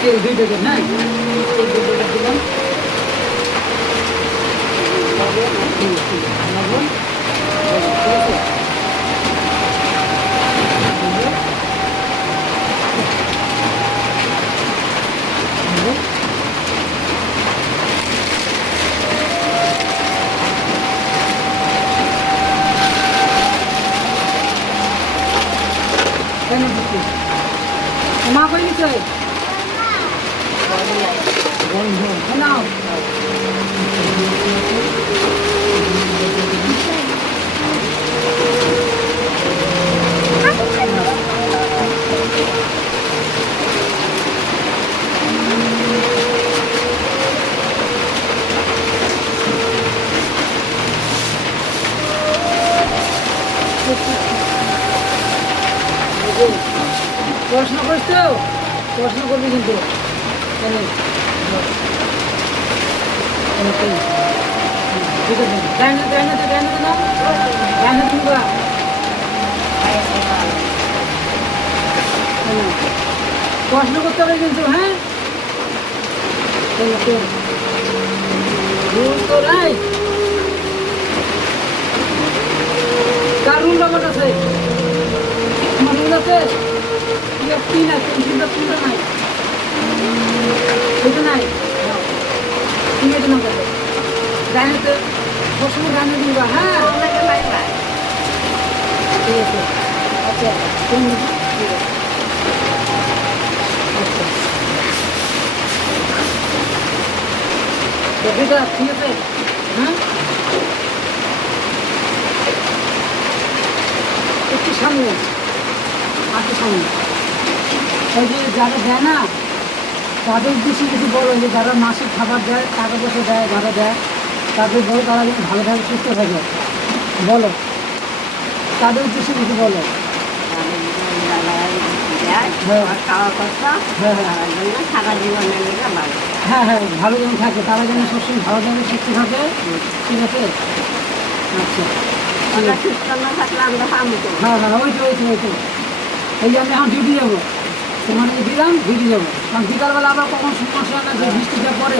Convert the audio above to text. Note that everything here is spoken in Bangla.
তেল 2 প্যাকেট না তেল 2 প্যাকেট দিলাম লবণ ঠিক আছে মা কই গেছে নাও পড়াশোনা করিস তো পড়াশোনা করবি কিন্তু ঠিক আছে পড়াশোনা করতে হবে কিন্তু হ্যাঁ রুল তো নাই কার রুল ব্যাপার আছে আমার রুল আছে তিন আছে তিনটা নাই ওইটা নাই তুমি এটা নাম দেখো ডাইনিতে সবসময় ডাইনি দিবা হ্যাঁ ঠিক আছে আচ্ছা তুমি ঠিক আছে আচ্ছা ঠিক আছে হ্যাঁ একটু সামনে আচ্ছা সামনে ওই যে যারা দেয় না তাদের উদ্দেশ্যে কিছু বলো যে যারা মাসিক খাবার দেয় টাকা পয়সা দেয় যারা দেয় তাদের বলো তারা যেন ভালোভাবে সুস্থ থাকে বলো তাদের উদ্দেশ্যে কিছু বলো হ্যাঁ হ্যাঁ ভালো যেন থাকে তারা যেন সবসময় ভালো যেন সুস্থ থাকে ঠিক আছে আচ্ছা হ্যাঁ হ্যাঁ ওই তো এই যে আমি এখন ডিউটি যাবো তোমার দিলাম ডিউটি যাবো কারণ বিকালবেলা আবার কখন সমস্যা না যে বৃষ্টিটা পরে